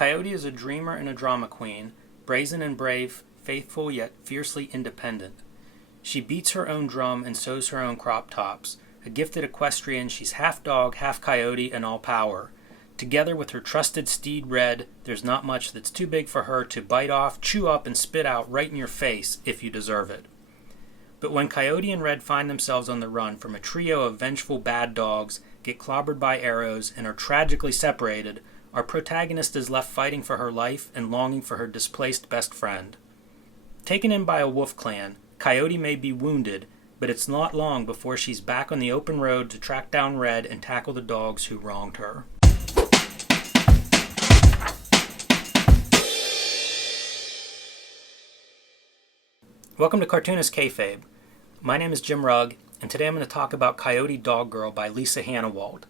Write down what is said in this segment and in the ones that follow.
Coyote is a dreamer and a drama queen, brazen and brave, faithful yet fiercely independent. She beats her own drum and sews her own crop tops. A gifted equestrian, she's half dog, half coyote, and all power. Together with her trusted steed Red, there's not much that's too big for her to bite off, chew up, and spit out right in your face if you deserve it. But when Coyote and Red find themselves on the run from a trio of vengeful bad dogs, get clobbered by arrows, and are tragically separated, our protagonist is left fighting for her life and longing for her displaced best friend. Taken in by a wolf clan, Coyote may be wounded, but it's not long before she's back on the open road to track down Red and tackle the dogs who wronged her. Welcome to Cartoonist Kayfabe. My name is Jim Rugg, and today I'm going to talk about Coyote Doggirl by Lisa Hanawalt.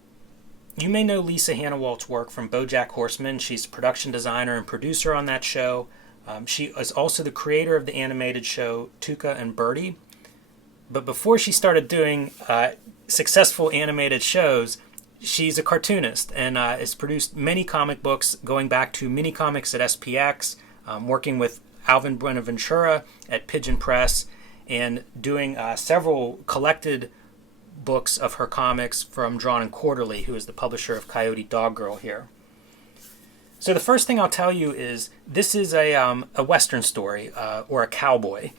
You may know Lisa Hanawalt's work from Bojack Horseman. She's production designer and producer on that show. She is also the creator of the animated show Tuca and Birdie. But before she started doing successful animated shows, she's a cartoonist and has produced many comic books going back to mini comics at SPX, working with Alvin Buenaventura at Pigeon Press, and doing several collected books of her comics from Drawn and Quarterly, who is the publisher of Coyote Doggirl here. So the first thing I'll tell you is this is a Western story, or a cowboy.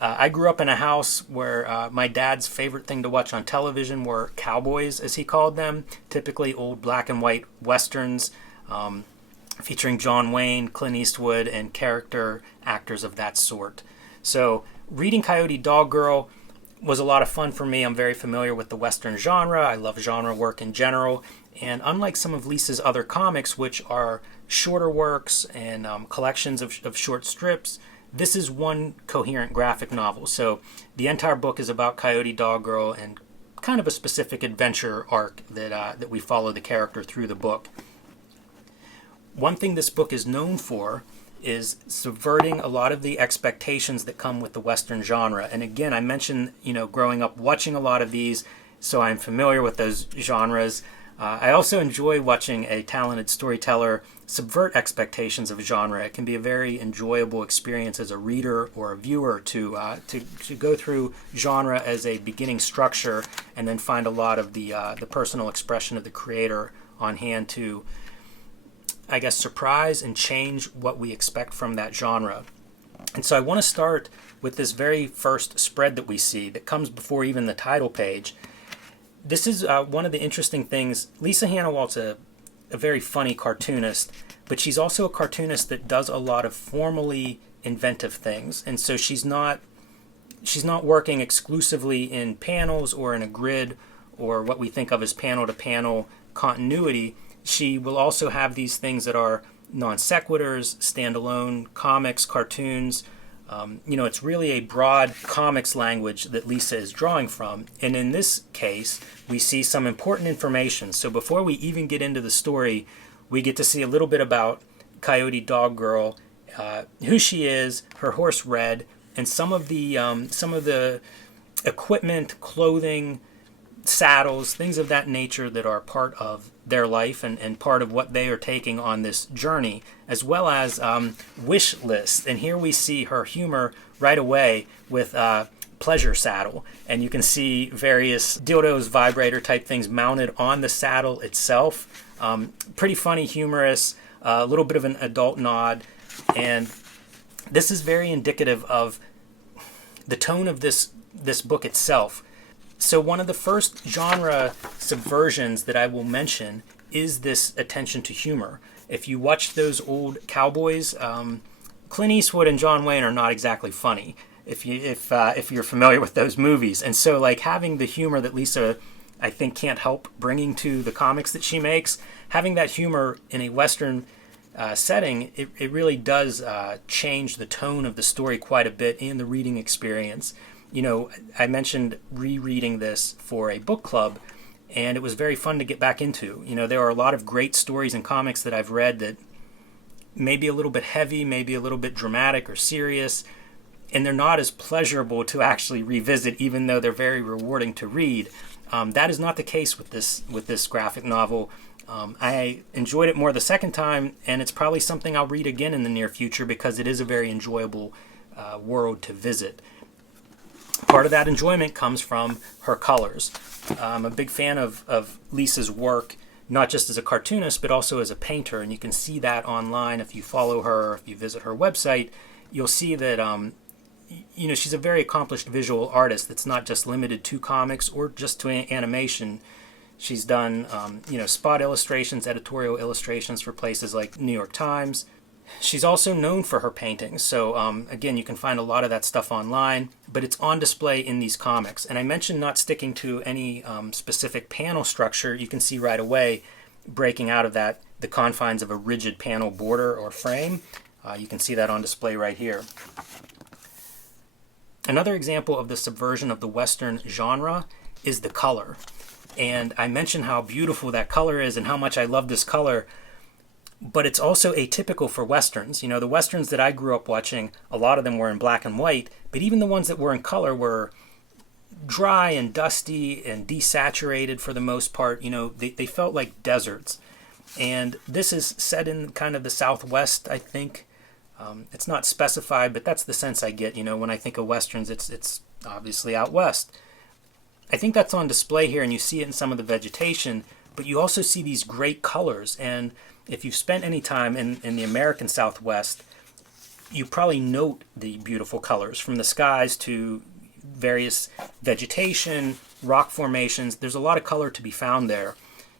I grew up in a house where my dad's favorite thing to watch on television were cowboys, as he called them, typically old black and white Westerns, featuring John Wayne, Clint Eastwood, and character actors of that sort. So reading Coyote Doggirl was a lot of fun for me. I'm very familiar with the Western genre. I love genre work in general. And unlike some of Lisa's other comics, which are shorter works and collections of short strips, this is one coherent graphic novel. So the entire book is about Coyote Doggirl and kind of a specific adventure arc that we follow the character through the book. One thing this book is known for is subverting a lot of the expectations that come with the Western genre. And again, I mentioned, growing up watching a lot of these, so I'm familiar with those genres. I also enjoy watching a talented storyteller subvert expectations of genre. It can be a very enjoyable experience as a reader or a viewer to go through genre as a beginning structure and then find a lot of the personal expression of the creator on hand to, I guess, surprise and change what we expect from that genre. And so I want to start with this very first spread that we see that comes before even the title page. This is one of the interesting things. Lisa Hanawalt's a very funny cartoonist, but she's also a cartoonist that does a lot of formally inventive things. And so she's not working exclusively in panels or in a grid or what we think of as panel-to-panel continuity. She will also have these things that are non sequiturs, standalone comics, cartoons. It's really a broad comics language that Lisa is drawing from. And in this case, we see some important information. So before we even get into the story, we get to see a little bit about Coyote Doggirl, who she is, her horse Red, and some of the equipment, clothing, saddles, things of that nature that are part of their life and part of what they are taking on this journey, as well as wish lists. And here we see her humor right away with pleasure saddle. And you can see various dildos, vibrator type things mounted on the saddle itself. Pretty funny, humorous, a little bit of an adult nod. And this is very indicative of the tone of this book itself. So one of the first genre subversions that I will mention is this attention to humor. If you watch those old cowboys, Clint Eastwood and John Wayne are not exactly funny if you're familiar with those movies. And so like having the humor that Lisa, I think, can't help bringing to the comics that she makes, having that humor in a Western setting, it really does change the tone of the story quite a bit in the reading experience. I mentioned rereading this for a book club, and it was very fun to get back into. There are a lot of great stories and comics that I've read that may be a little bit heavy, maybe a little bit dramatic or serious, and they're not as pleasurable to actually revisit, even though they're very rewarding to read. That is not the case with this graphic novel. I enjoyed it more the second time, and it's probably something I'll read again in the near future because it is a very enjoyable world to visit. Part of that enjoyment comes from her colors. I'm a big fan of Lisa's work, not just as a cartoonist, but also as a painter, and you can see that online if you follow her, if you visit her website. You'll see that she's a very accomplished visual artist that's not just limited to comics or just to animation. She's done spot illustrations, editorial illustrations for places like New York Times. She's also known for her paintings, so again, you can find a lot of that stuff online, but it's on display in these comics. And I mentioned not sticking to any specific panel structure. You can see right away, breaking out of that, the confines of a rigid panel border or frame. You can see that on display right here. Another example of the subversion of the Western genre is the color. And I mentioned how beautiful that color is and how much I love this color, but it's also atypical for Westerns. The Westerns that I grew up watching, a lot of them were in black and white, but even the ones that were in color were dry and dusty and desaturated for the most part. They felt like deserts. And this is set in kind of the Southwest, I think. It's not specified, but that's the sense I get. When I think of Westerns, it's obviously out west. I think that's on display here, and you see it in some of the vegetation, but you also see these great colors. And if you've spent any time in the American Southwest, you probably note the beautiful colors, from the skies to various vegetation, rock formations. There's a lot of color to be found there.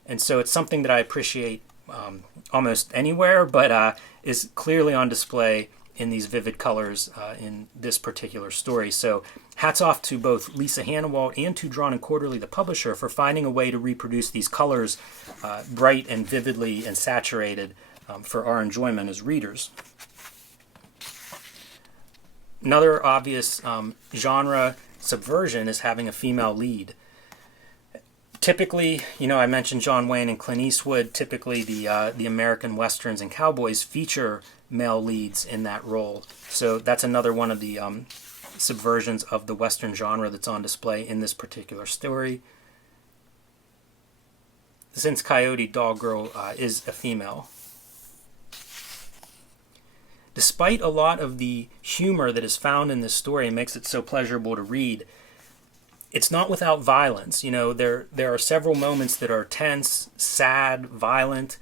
And so it's something that I appreciate almost anywhere, but is clearly on display in these vivid colors in this particular story. So hats off to both Lisa Hanawalt and to Drawn and Quarterly, the publisher, for finding a way to reproduce these colors bright and vividly and saturated for our enjoyment as readers. Another obvious genre subversion is having a female lead. Typically, I mentioned John Wayne and Clint Eastwood. Typically, the American Westerns and Cowboys feature male leads in that role. So that's another one of the subversions of the Western genre that's on display in this particular story. Since Coyote Doggirl is a female. Despite a lot of the humor that is found in this story and makes it so pleasurable to read, it's not without violence. There are several moments that are tense, sad, violent,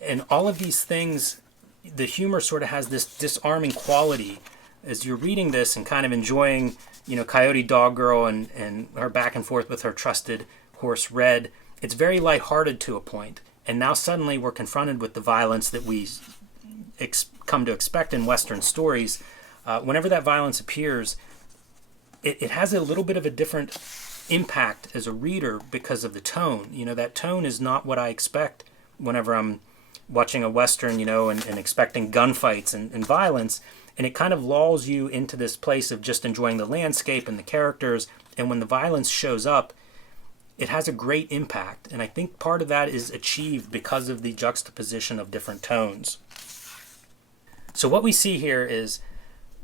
and all of these things, the humor sort of has this disarming quality as you're reading this and kind of enjoying, Coyote Doggirl and her back and forth with her trusted horse Red. It's very lighthearted to a point, and now suddenly we're confronted with the violence that we come to expect in Western stories. Whenever that violence appears, it has a little bit of a different impact as a reader because of the tone. That tone is not what I expect whenever I'm watching a Western, and expecting gunfights and violence. And it kind of lulls you into this place of just enjoying the landscape and the characters. And when the violence shows up, it has a great impact. And I think part of that is achieved because of the juxtaposition of different tones. So what we see here is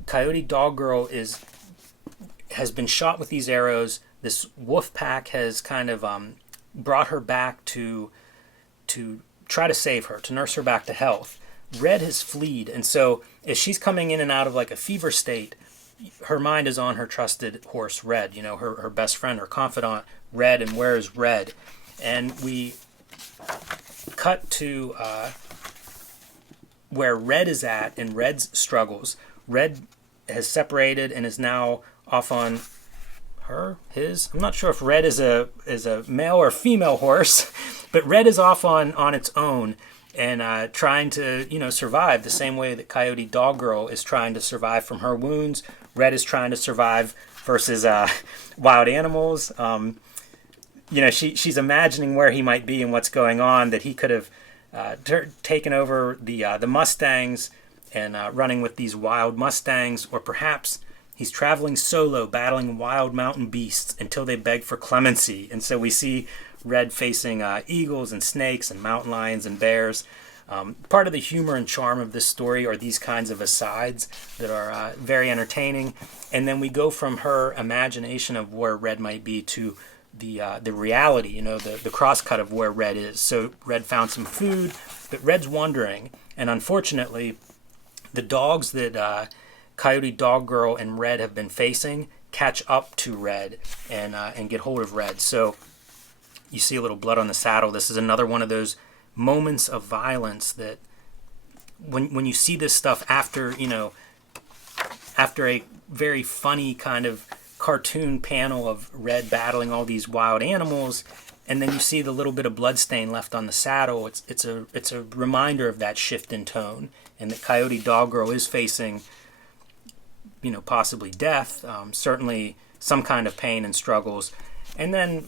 Coyote Doggirl has been shot with these arrows. This wolf pack has kind of brought her back to try to save her, to nurse her back to health. Red has fled, and so as she's coming in and out of like a fever state, her mind is on her trusted horse Red, her best friend, her confidant Red. And where is Red? And we cut to where Red is at in Red's struggles. Red has separated and is now off on his. I'm not sure if Red is a male or female horse, but Red is off on its own and trying to survive the same way that Coyote Doggirl is trying to survive from her wounds. Red is trying to survive versus wild animals. She's imagining where he might be and what's going on, that he could have taken over the Mustangs and running with these wild Mustangs, or perhaps he's traveling solo, battling wild mountain beasts until they beg for clemency. And so we see Red facing eagles and snakes and mountain lions and bears. Part of the humor and charm of this story are these kinds of asides that are very entertaining. And then we go from her imagination of where Red might be to the reality, the crosscut of where Red is. So Red found some food, but Red's wandering, and unfortunately, the dogs that Coyote Doggirl and Red have been facing catch up to Red and get hold of Red. So you see a little blood on the saddle. This is another one of those moments of violence that when you see this stuff after a very funny kind of cartoon panel of Red battling all these wild animals, and then you see the little bit of blood stain left on the saddle, it's a reminder of that shift in tone, and that Coyote Doggirl is facing possibly death, certainly some kind of pain and struggles. And then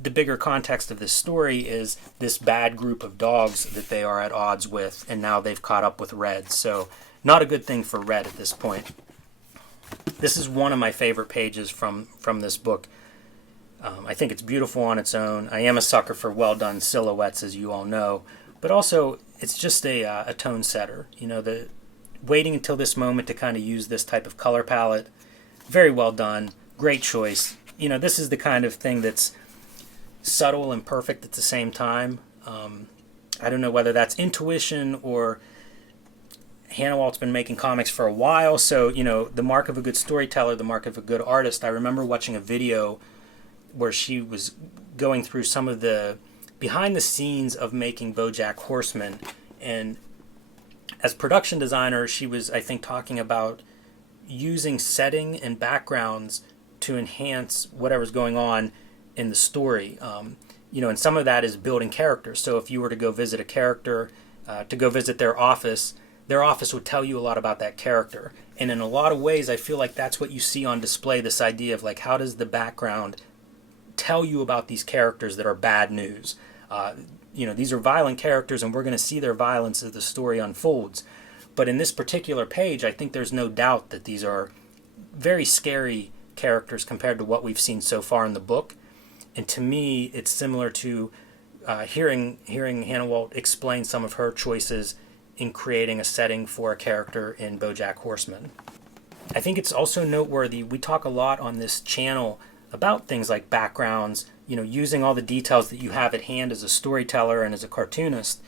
the bigger context of this story is this bad group of dogs that they are at odds with, and now they've caught up with Red. So not a good thing for Red at this point. This is one of my favorite pages from this book. I think it's beautiful on its own. I am a sucker for well done silhouettes, as you all know, but also it's just a tone setter. The waiting until this moment to kind of use this type of color palette, very well done, great choice. This is the kind of thing that's subtle and perfect at the same time. I don't know whether that's intuition or Hanawalt's been making comics for a while, so the mark of a good storyteller, the mark of a good artist. I remember watching a video where she was going through some of the behind the scenes of making Bojack Horseman, and as production designer, she was, I think, talking about using setting and backgrounds to enhance whatever's going on in the story. And some of that is building characters. So if you were to go visit a character, to go visit their office would tell you a lot about that character. And in a lot of ways, I feel like that's what you see on display, this idea of like, how does the background tell you about these characters that are bad news? These are violent characters, and we're going to see their violence as the story unfolds. But in this particular page, I think there's no doubt that these are very scary characters compared to what we've seen so far in the book. And to me, it's similar to hearing Hanawalt explain some of her choices in creating a setting for a character in Bojack Horseman. I think it's also noteworthy, we talk a lot on this channel about things like backgrounds, using all the details that you have at hand as a storyteller and as a cartoonist.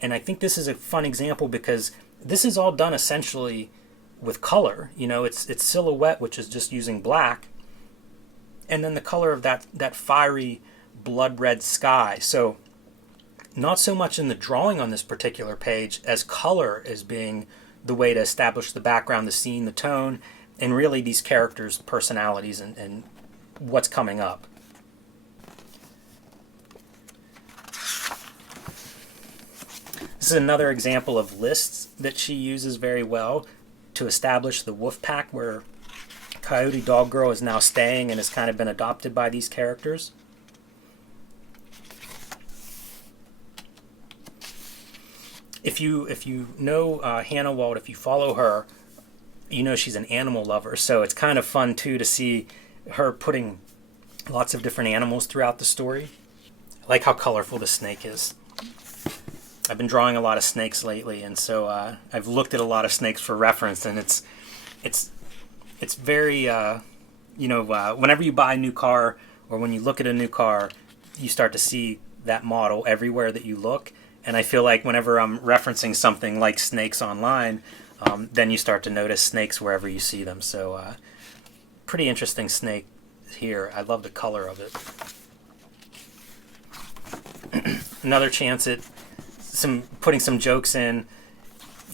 And I think this is a fun example because this is all done essentially with color. It's silhouette, which is just using black, and then the color of that fiery blood red sky. So not so much in the drawing on this particular page as color as being the way to establish the background, the scene, the tone, and really these characters' personalities and what's coming up. This is another example of lists that she uses very well to establish the wolf pack where Coyote Doggirl is now staying and has kind of been adopted by these characters. If you know Hanawalt, if you follow her, she's an animal lover. So it's kind of fun too to see her putting lots of different animals throughout the story. I like how colorful the snake is. I've been drawing a lot of snakes lately, and so I've looked at a lot of snakes for reference, and it's very whenever you buy a new car or when you look at a new car, you start to see that model everywhere that you look. And I feel like whenever I'm referencing something like snakes online, then you start to notice snakes wherever you see them. So pretty interesting snake here. I love the color of it. Another chance at putting some jokes in.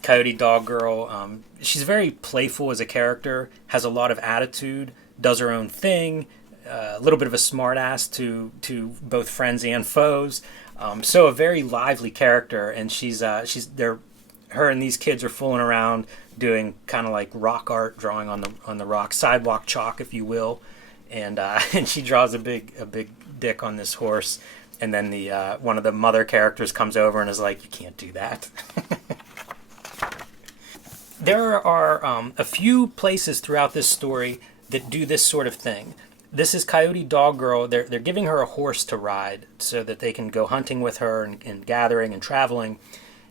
Coyote Doggirl. She's very playful as a character, has a lot of attitude, does her own thing, a little bit of a smartass to both friends and foes. So a very lively character, and her and these kids are fooling around doing kind of like rock art, drawing on the rock, sidewalk chalk, if you will, and she draws a big dick on this horse, and then the one of the mother characters comes over and is like, "You can't do that." There are a few places throughout this story that do this sort of thing. This is Coyote Doggirl. They're giving her a horse to ride so that they can go hunting with her and gathering and traveling.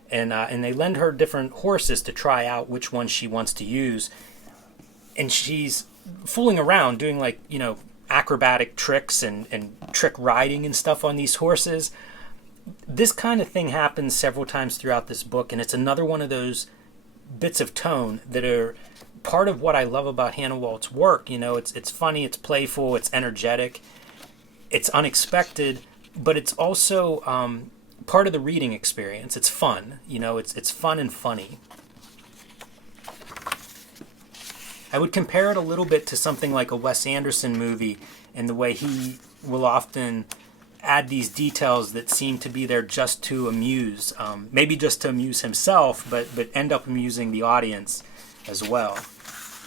And they lend her different horses to try out which one she wants to use. And she's fooling around, doing acrobatic tricks and trick riding and stuff on these horses. This kind of thing happens several times throughout this book, and it's another one of those bits of tone that are part of what I love about Hanawalt's work. You know, it's funny, it's playful, it's energetic, it's unexpected, but it's also part of the reading experience. It's fun, you know, it's fun and funny. I would compare it a little bit to something like a Wes Anderson movie in the way he will often add these details that seem to be there just to amuse, maybe just to amuse himself, but end up amusing the audience as well.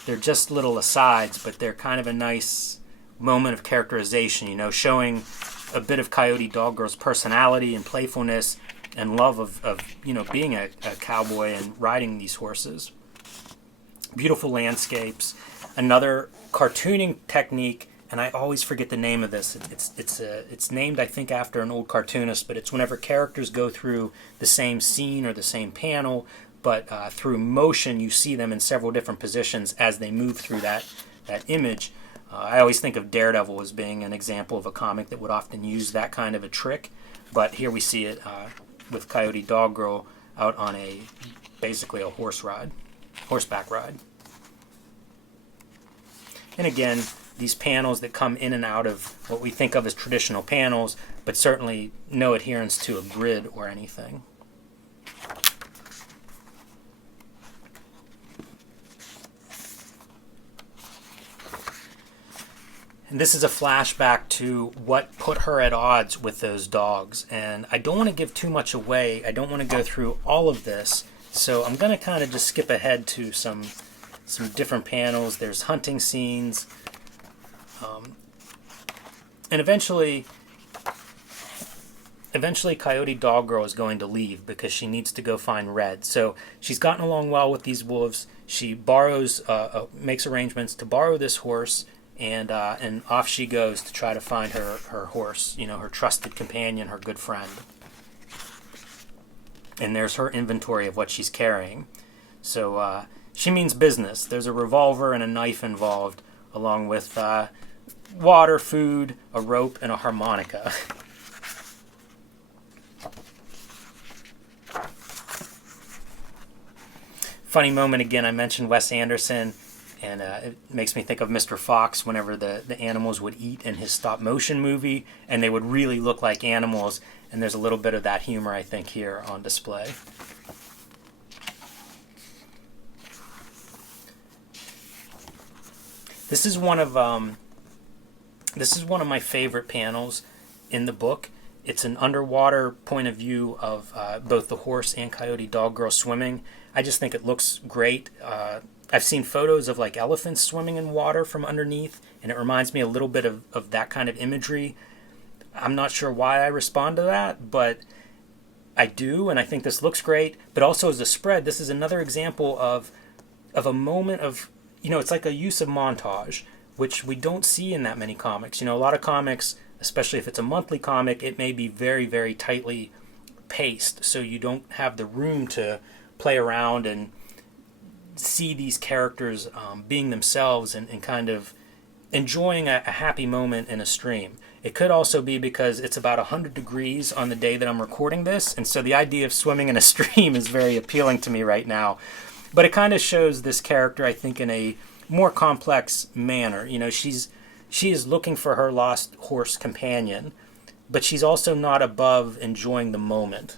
They're just little asides, but they're kind of a nice moment of characterization, you know, showing a bit of Coyote Doggirl's personality and playfulness and love of you know, being a cowboy and riding these horses. Beautiful landscapes. Another cartooning technique, and I always forget the name of this. It's named, I think, after an old cartoonist, but it's whenever characters go through the same scene or the same panel, but through motion you see them in several different positions as they move through that image. I always think of Daredevil as being an example of a comic that would often use that kind of a trick, but here we see it with Coyote Doggirl out on basically a horseback ride. And again, these panels that come in and out of what we think of as traditional panels, but certainly no adherence to a grid or anything. And this is a flashback to what put her at odds with those dogs. And I don't want to give too much away. I don't want to go through all of this. So I'm going to kind of just skip ahead to some different panels. There's hunting scenes. And eventually Coyote Doggirl is going to leave because she needs to go find Red. So she's gotten along well with these wolves. She makes arrangements to borrow this horse, and off she goes to try to find her horse, you know, her trusted companion, her good friend. And there's her inventory of what she's carrying. So she means business. There's a revolver and a knife involved, along with water, food, a rope, and a harmonica. Funny moment again, I mentioned Wes Anderson, and it makes me think of Mr. Fox whenever the animals would eat in his stop motion movie, and they would really look like animals, and there's a little bit of that humor, I think, here on display. This is one of my favorite panels in the book. It's an underwater point of view of both the horse and Coyote Doggirl swimming. I just think it looks great. I've seen photos of like elephants swimming in water from underneath, and it reminds me a little bit of that kind of imagery. I'm not sure why I respond to that, but I do, and I think this looks great. But also as a spread, this is another example of a moment of, you know, it's like a use of montage, which we don't see in that many comics. You know, a lot of comics, especially if it's a monthly comic, it may be very, very tightly paced, so you don't have the room to play around and see these characters being themselves and kind of enjoying a happy moment in a stream. It could also be because it's about 100 degrees on the day that I'm recording this, and so the idea of swimming in a stream is very appealing to me right now. But it kind of shows this character, I think, in a more complex manner. You know, she is looking for her lost horse companion, but she's also not above enjoying the moment.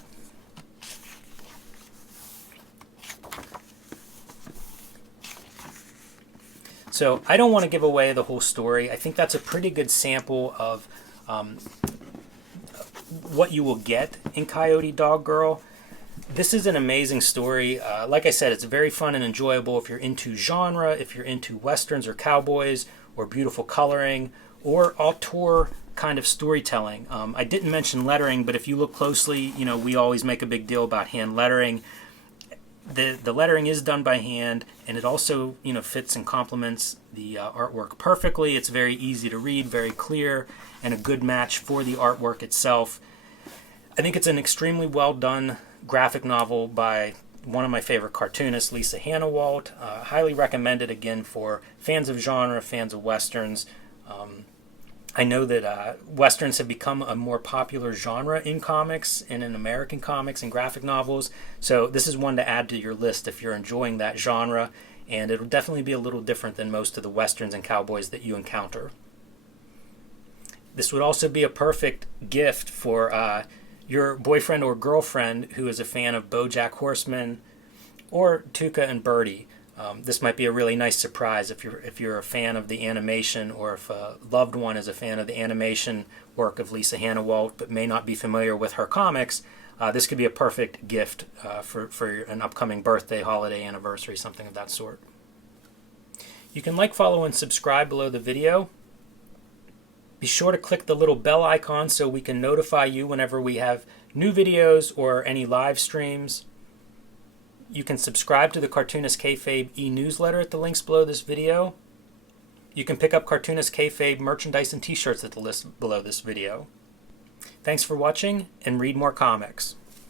So I don't want to give away the whole story. I think that's a pretty good sample of what you will get in Coyote Doggirl. This is an amazing story. Like I said, it's very fun and enjoyable if you're into genre, if you're into westerns or cowboys, or beautiful coloring, or auteur kind of storytelling. I didn't mention lettering, but if you look closely, you know, we always make a big deal about hand lettering. The lettering is done by hand, and it also, you know, fits and complements the artwork perfectly. It's very easy to read, very clear, and a good match for the artwork itself. I think it's an extremely well done graphic novel by one of my favorite cartoonists, Lisa Hanawalt. Highly recommended, again, for fans of genre, fans of westerns. I know that Westerns have become a more popular genre in comics and in American comics and graphic novels, so this is one to add to your list if you're enjoying that genre, and it'll definitely be a little different than most of the Westerns and cowboys that you encounter. This would also be a perfect gift for your boyfriend or girlfriend who is a fan of Bojack Horseman or Tuca and Birdie. This might be a really nice surprise if you're a fan of the animation, or if a loved one is a fan of the animation work of Lisa Hanawalt but may not be familiar with her comics. This could be a perfect gift for an upcoming birthday, holiday, anniversary, something of that sort. You can like, follow, and subscribe below the video. Be sure to click the little bell icon so we can notify you whenever we have new videos or any live streams. You can subscribe to the Cartoonist Kayfabe e-newsletter at the links below this video. You can pick up Cartoonist Kayfabe merchandise and t-shirts at the list below this video. Thanks for watching, and read more comics.